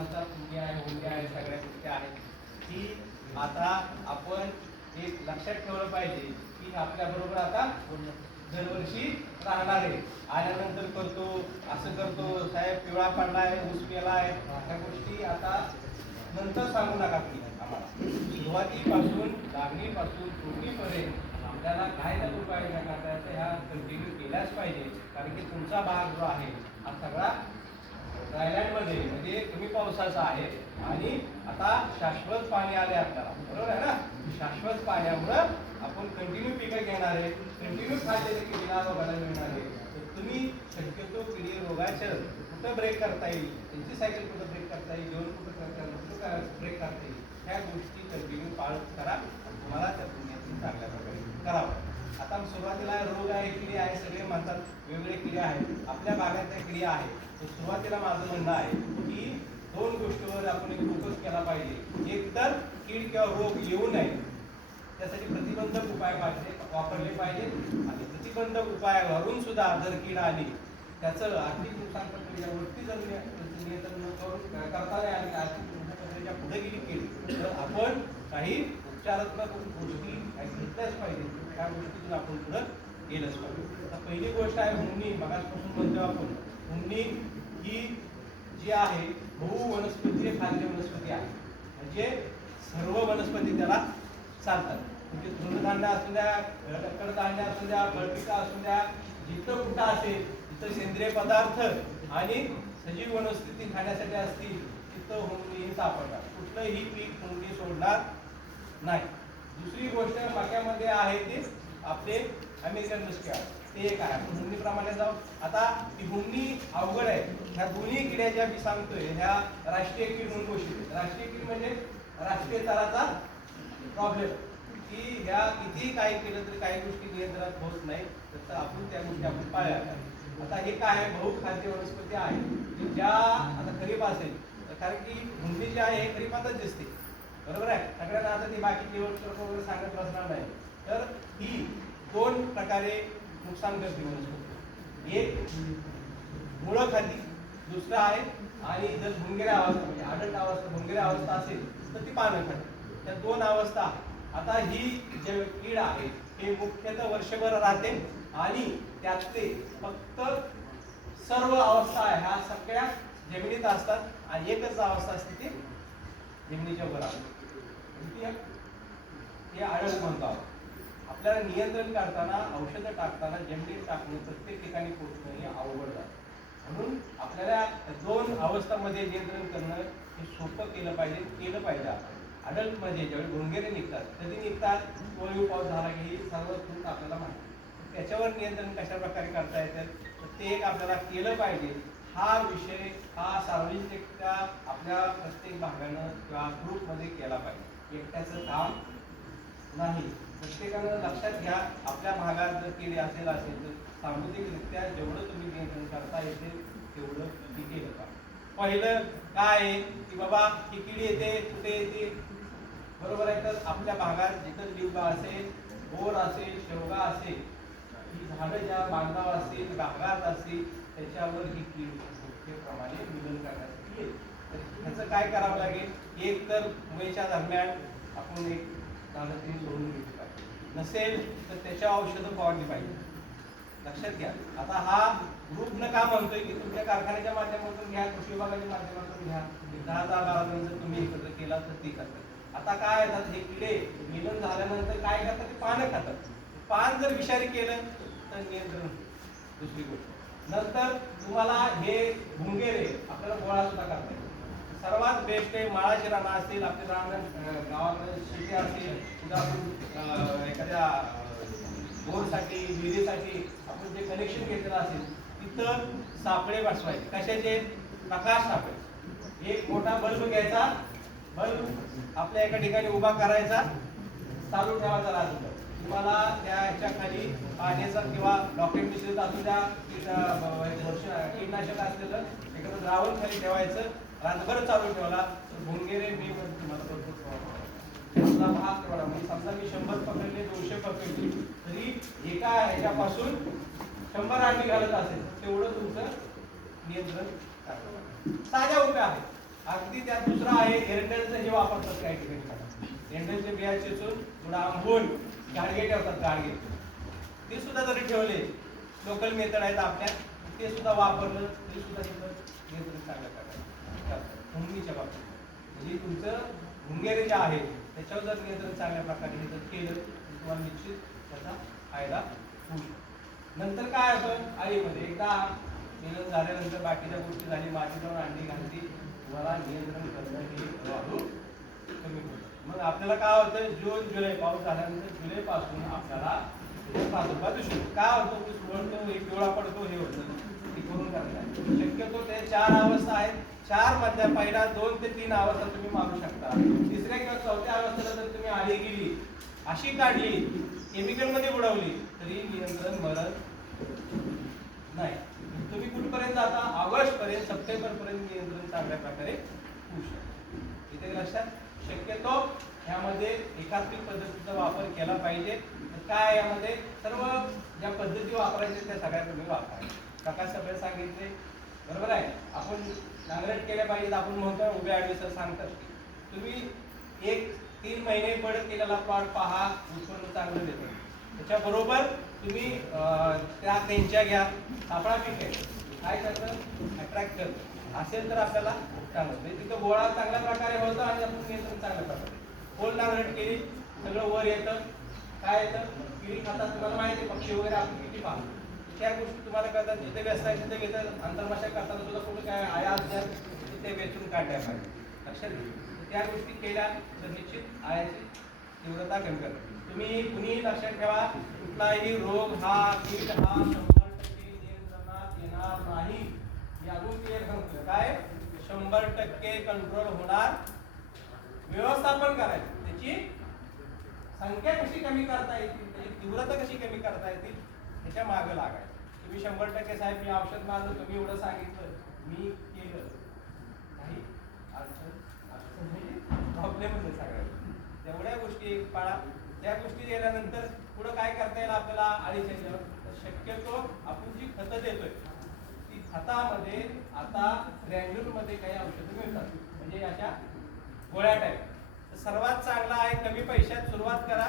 म्हणतात पुण्य आहे होणे आहे सगळ्या गोष्टी आहेत? की आता आपण एक लक्षात ठेवलं पाहिजे की आपल्या बरोबर आता दरवर्षी राहणार आहे. आल्यानंतर करतो असं करतो साहेब पिवळा पडला आहे ऊस आहे. ह्या गोष्टी आता नंतर सांगू नका की आम्हाला. सुरुवातीपासून लागणीपासून तोडणीपर्यंत आपल्याला काय काय उपाययोजना करता ह्या कंटिन्यू केल्याच पाहिजे. कारण की तुमचा भाग जो आहे हा सगळा रायलँडमध्ये म्हणजे कमी पावसाचा आहे आणि आता शाश्वत पाणी आले आपल्याला. बरोबर आहे ना? शाश्वत पाण्यामुळं आपण कंटिन्यू पिकं घेणार आहे. कंटिन्यू खाल्लेले किडीला बघायला मिळणार आहे. तर तुम्ही शक्यतो किडी रोगाचं कुठं ब्रेक करता येईल? त्यांची सायकल कुठं ब्रेक करता येईल? जेवण कुठं करता येईल? कुठं ब्रेक करता येईल? ह्या गोष्टी कंटिन्यू पाळत करा. तुम्हाला त्यातून पुण्यातून चांगल्या प्रकारे करावं. आता सुरुवातीला रोग आहे क्रिया आहे सगळे म्हणतात वेगवेगळे क्रिया आहेत. आपल्या भागात त्या क्रिया आहे तर सुरुवातीला माझं म्हणणं आहे की दोन गोष्टीवर आपण एक फोकस केला पाहिजे. एक तर कीड किंवा रोग येऊ नये. त्यासाठी प्रतिबंधक उपाय पाहिजे वापरले पाहिजे. आणि प्रतिबंधक उपायावरून सुद्धा जर कीड आली त्याचं आर्थिक नुकसान प्रक्रियावरती जर नियंत्रण करून करता नाही आणि आर्थिक नुकसान प्रक्रियेच्या पुढे गेली कीड तर आपण काही उपचारात्मक गोष्टी घेतल्याच पाहिजे त्या गोष्टीतून आपण पुढे गेलंच पाहिजे. आता पहिली गोष्ट आहे हुंडी मगासपासून म्हणतो आपण हुंडी ही जी आहे बहु वनस्पती खाद्य वनस्पती आहे. म्हणजे सर्व वनस्पती त्याला चालतात. म्हणजे तृणधान्य असू द्या कडधान्य असू द्या फळपिका असू द्या जिथं कुठं असेल तिथं सेंद्रिय पदार्थ आणि सजीव वनस्पती खाण्यासाठी असतील तिथं हुमणी सापडतात. कुठलंही पीक हुंडी सोडणार नाही. दुसरी गोष्ट मक्यामध्ये आहे ते आपले अमेरिकन मुस्क्या ते एक आहे. आपण हुमणीप्रमाणे जाऊ. आता ती हुमणी अवघड आहे. ह्या दोन्ही किड्या ज्या मी सांगतोय ह्या राष्ट्रीय कीड म्हणून घोषित राष्ट्रीय कीड म्हणजे राष्ट्रीय स्तराचा प्रॉब्लेम की ह्या कितीही काही केलं तरी काही गोष्टी नियंत्रणात होत नाही. तर आपण त्या गोष्टी आपण पाळल्या पाहिजे. आता हे काय आहे? बहुखाद्य वनस्पती आहे. की ज्या आता खरीप असेल तर कारण की हुंडी जी आहे हे खरीपातच दिसते. बरोबर आहे? सगळ्यांना आता ती बाकी निवडणूक वगैरे सांगत बसणार नाही. तर ही दोन प्रकारे नुकसान करते वनस्पती एक मुळं खाती. दुसरं आहे आणि जर भुंगेऱ्या अवस्था म्हणजे आडट अवस्था भुंगेऱ्या अवस्था असेल तर ती पानं खाते. त्या दोन अवस्था आता ही जे कीड आहे हे मुख्यतः वर्षभर राहते आणि त्यात ते फक्त सर्व अवस्था आहे ह्या सगळ्या जमिनीत असतात आणि एकच अवस्था असते ती जमिनीच्या वर हे आळस म्हणतो आपण आपल्याला नियंत्रण करताना औषधं टाकताना जमिनीत टाकणं प्रत्येक ठिकाणी पोचणं हे अवघड जातं. म्हणून आपल्याला दोन अवस्थांमध्ये नियंत्रण करणं हे सोपं केलं पाहिजे केलं पाहिजे आपण. अडल्टमध्ये ज्यावेळी भोंगेरे निघतात कधी निघतात? कोळी पाऊस झाला की हे सर्व खूप आपल्याला माहिती. त्याच्यावर नियंत्रण कशा प्रकारे करता येतं? तर ते एक आपल्याला केलं पाहिजे. हा विषय हा सार्वजनिकरित्या आपल्या प्रत्येक भागानं किंवा ग्रुपमध्ये केला पाहिजे. एकट्याचं काम नाही. प्रत्येकानं लक्षात घ्या आपल्या भागात जर केले असेल असेल तर सामुदायिकरित्या जेवढं तुम्ही नियंत्रण करता येते तेवढं तुम्ही केलं पाहिजे. पहिलं काय आहे की बाबा ही किडी येते कुठे येते? बरोबर आहे तर आपल्या भागात जिथं लिंबा असेल बोर असेल शेवगा असेल ही झाडं ज्या बांधाव असतील बागात असतील त्याच्यावर ही कीड मुख्यप्रमाणे निधन करण्यासाठी येईल. तर ह्याचं काय करावं लागेल? एक तर मुळेच्या दरम्यान आपण एक झाडं सोडून घेतली पाहिजे. नसेल तर त्याच्या औषधं फवारली पाहिजे. लक्षात घ्या. आता हा ग्रुप न का म्हणतोय की तुमच्या कारखान्याच्या माध्यमातून घ्या कृषी विभागाच्या माध्यमातून घ्या. दहा दहा बारा जण जर तुम्ही एकत्र केला तर ते करतात. आता काय येतात? हे किडे निधन झाल्यानंतर काय करतात? ते पानं खातात. पान जर विषारी केलं तर नियंत्रण दुसरी गोष्ट. नंतर तुम्हाला हे भुंगेरे आपल्याला गोळा सुद्धा करता येईल. सर्वात बेस्ट आहे माळाची रानं असतील आपल्या रानं गावाकडे शेती असतील तिथं आपण एखाद्या बोरसाठी विहिरीसाठी आपण जे कनेक्शन घेतलेलं असेल तिथं सापळे बसवायचे. कशाचे? प्रकाश सापळे. एक मोठा बल्ब घ्यायचा बल्ब आपल्या एका ठिकाणी उभा करायचा चालू ठेवायचा राहतो तुम्हाला त्या ह्याच्या खाली पाण्याचा किंवा डॉक्टर मिश्रित असू द्या कीटनाशक असलेलं एखादं द्रावण खाली ठेवायचं रात्रभर चालू ठेवला तर भुंगेरे मी पण तुम्हाला भरपूर प्रॉब्लेम त्यातला भाग तेवढा म्हणजे समजा मी शंभर पकडले दोनशे पकडले तरी एका ह्याच्यापासून शंभर अंडी घालत असेल तेवढं तुमचं नियंत्रण ताज्या लागेल. साध्या उपाय आहेत. अगदी त्यात दुसरा आहे एअरटेलचं हे वापरतात काही ठिकाणी. एअरटेलचे बिया चिचून थोडा आंबून गाडगे ठेवतात गाडगे ते सुद्धा जरी ठेवले लोकल मेथड आहेत आपल्या ते सुद्धा वापरलं तरी सुद्धा तिथं नियंत्रण चांगल्या प्रकारे करतात बाबतीत. म्हणजे तुमचं भुंगेरे जे आहे त्याच्यावर जर नियंत्रण चांगल्या प्रकारे नियंत्रण जर केलं तर तुम्हाला निश्चित त्याचा फायदा होऊ शकतो नंतर काय असं आईमध्ये एकदा नियंत्रण झाल्यानंतर बाकीच्या गोष्टी झाली माझी जाऊन अंडी घालती तुम्हाला नियंत्रण करणं हे हळूहळू कमी होतं मग आपल्याला काय होतं जून जुलै पाऊस झाल्यानंतर जुलै पासून आपल्याला काय होतो? की सुवर्ण पिवळा पडतो हे होतं. ते करून शक्यतो ते चार अवस्था आहेत. चार मधल्या पहिल्या दोन ते तीन अवस्था तुम्ही मारू शकता. तिसऱ्या किंवा चौथ्या अवस्थेला जर तुम्ही आली गेली अशी काढली केमिकलमध्ये बुडवली तरी नियंत्रण मरण नाही. तुम्ही कुठपर्यंत आता ऑगस्ट पर्यंत सप्टेंबर पर्यंत नियंत्रण चांगल्या प्रकारे होऊ शकता. इथे लक्षात शक्यतो ह्यामध्ये एकात्मिक पद्धतीचा वापर केला पाहिजे. तर काय यामध्ये? सर्व ज्या पद्धती वापरायच्या त्या सगळ्या तुम्ही वापरायच्या प्रकाश सगळे सांगितले. बरोबर आहे? आपण नांगरट केल्या पाहिजेत आपण म्हणतो उभ्या आडवे सर सांगतात. तुम्ही एक तीन महिने पडत केलेला प्लॉट पहा उत्पन्न चांगलं देतो. त्याच्याबरोबर तुम्ही त्या त्यांच्या घ्या. सापळा पीक आहे. काय करतं? अट्रॅक्ट करतं. असेल तर आपल्याला चांगलं. म्हणजे तिथं गोळा चांगल्या प्रकारे होतो आणि आपण नियंत्रण चांगल्या प्रकारे. खोल नांगरट केली सगळं वर येतं. काय येतं? किडी खातात. तुम्हाला माहिती पक्षी वगैरे आपण किती पाहतो. त्या गोष्टी तुम्हाला कळतात. जिथे व्यस्त आहे तिथे घेतात. आंतरभाषा करताना सुद्धा कुठं काय आया द्या तिथे वेचून काढल्या पाहिजे. लक्षात घ्या. त्या गोष्टी केल्या तर निश्चित आयाची तीव्रता कमी करतात तुम्ही कुणीही लक्षात ठेवा कुठलाही रोग हा कीड हा शंभर टक्के नियंत्रणात येणार नाही. अजून क्लिअर सांगतो काय? शंभर टक्के कंट्रोल होणार. व्यवस्थापन करायचं. त्याची संख्या कशी कमी करता येतील? त्याची तीव्रता कशी कमी करता येतील? त्याच्यामागे लागायचं. तुम्ही शंभर टक्के साहेब मी औषध मारलं तुम्ही एवढं सांगितलं. मी केलं. काही अडचण अडचण म्हणजे प्रॉब्लेम नाही सगळ्या तेवढ्या गोष्टी एक पाळा. त्या गोष्टी गेल्यानंतर पुढं काय करता येईल आपल्याला? अडीच शक्यतो आपण जी खतं देतोय ती खतामध्ये आता ग्रॅन्युलमध्ये काही औषधं मिळतात. म्हणजे अशा गोळ्या टाईप सर्वात चांगला आहे कमी पैशात सुरुवात करा.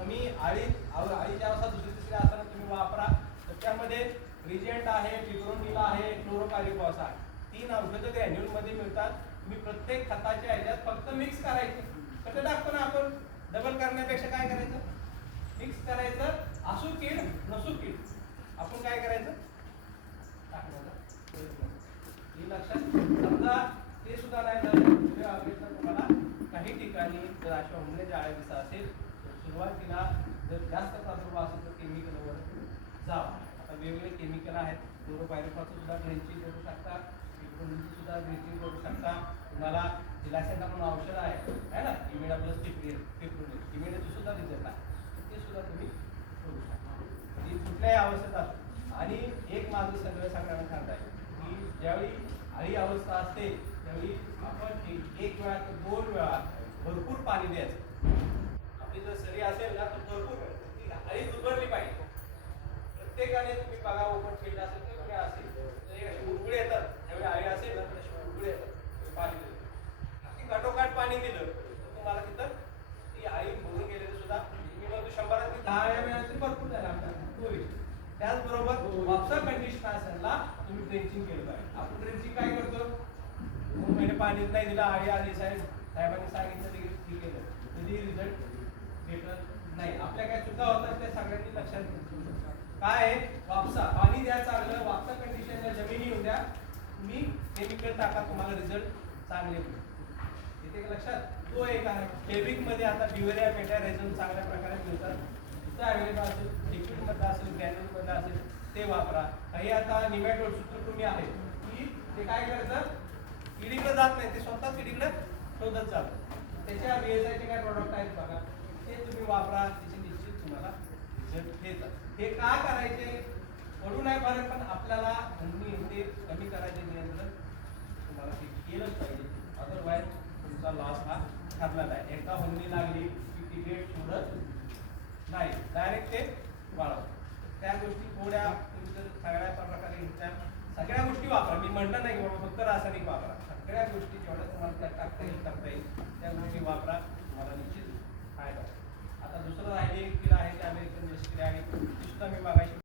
कमी आळी आव- आळीच्या असा दुसरी तिसरी असताना तुम्ही वापरा. तर त्यामध्ये रिजेंट आहे फिग्रोनिला आहे क्लोरोकार्डिपॉस आहे. तीन औषधं ग्रॅन्युलमध्ये मिळतात. तुम्ही प्रत्येक खताच्या ह्याच्यात फक्त मिक्स करायचं. कसं टाकतो ना आपण. डबल करण्यापेक्षा काय करायचं? मिक्स करायचं. असू कीड नसू कीड आपण काय करायचं टाकण्याचा प्रयत्न. हे लक्षात समजा ते सुद्धा नाही झालं तुम्ही अगदी तर तुम्हाला काही ठिकाणी जर अशा उमण्याच्या आळ्या असेल तर सुरुवातीला जर जास्त प्रादुर्भाव असेल तर केमिकलवर जावं. आता वेगवेगळे केमिकल आहेत. क्लोरोपायरिफॉसचं सुद्धा ड्रेंचिंग करू शकता. पिप्रोनिलचं सुद्धा ड्रेंचिंग करू शकता. तुम्हाला दिलासेटा म्हणून औषध आहे. है ना? इमिडा प्लस पिप्रिल पिप्रोनिल इमेडाची सुद्धा रिझल्ट आहे. ते सुद्धा तुम्ही करू शकता. ती कुठल्याही अवस्थेत असतो आणि एक माझं सगळं सगळ्यांना सांगता की ज्यावेळी आळी अवस्था असते त्यावेळी आपण एक वेळा दोन वेळा भरपूर पाणी द्यायचं आपली जर सरी असेल ना तर भरपूर वेळ ती आळी दुर्बळली पाहिजे प्रत्येकाने तुम्ही बघा ओपन फील्ड असेल किंवा कुठे असेल तर एक अशी उडगुळे येतात त्यावेळी आळी असेल ना तर अशी उडगुळे येतात तुम्ही पाणी दिलं ती काटोकाट पाणी दिलं तर तुम्हाला तिथं ती आळी भरून गेलेली सुद्धा मी म्हणतो शंभरात दहा आळ्या मिळाल्या तरी भरपूर झाल्या आपल्याला होईल त्याचबरोबर वापसा कंडिशन कंडिशनरला तुम्ही ड्रेंचिंग केलं पाहिजे. आपण ड्रेंचिंग काय करतो? दोन महिने पाणी नाही दिलं आळी आली साहेब साहेबांनी सांगितलं ते ठीक केलं कधी रिझल्ट भेटत नाही. आपल्या काय चुका होतात त्या सगळ्यांनी लक्षात घेतलं काय आहे? वापसा पाणी द्या चांगलं वापसा कंडिशनला जमिनी येऊ द्या. तुम्ही केमिकल टाका तुम्हाला रिझल्ट चांगले मिळतील इथे एक लक्षात? तो एक आहे. फेब्रिकमध्ये आता ब्युरिया पेट्या रेझन चांगल्या प्रकारे मिळतात. अवेलेबल असेल लिक्विड असेल ग्रॅन्युल असेल ते वापरा. काही आता निमॅटोड सूत्रकृमी आहे की ते काय करतं? किडीकडे जात नाही ते स्वतः किडीकडे शोधत जातं. त्याच्या व्हीएसआयचे काय प्रॉडक्ट आहेत बघा ते तुम्ही वापरा त्याचे निश्चित तुम्हाला रिझल्ट येतात हे का करायचे? पडू नाही बरं पण आपल्याला हल्ली ते कमी करायचे नियंत्रण तुम्हाला ते केलंच पाहिजे. अदरवाईज तुमचा लॉस हा ठरलेला आहे एकदा हल्ली लागली की तिकीट सोडत नाही. डायरेक्ट ते वाढवतो त्या गोष्टी थोड्या सगळ्या प्रकारे घेतल्या सगळ्या गोष्टी वापरा. मी म्हणलं नाही की बाबा फक्त रासायनिक वापरा. सगळ्या गोष्टी जेवढ्या तुम्हाला त्यात टाकता येईल करता येईल त्या गोष्टी वापरा. तुम्हाला निश्चित फायदा आता दुसरं राहिले की आहे ते अमेरिकन इंडस्ट्री आहे. सुद्धा मी बघायची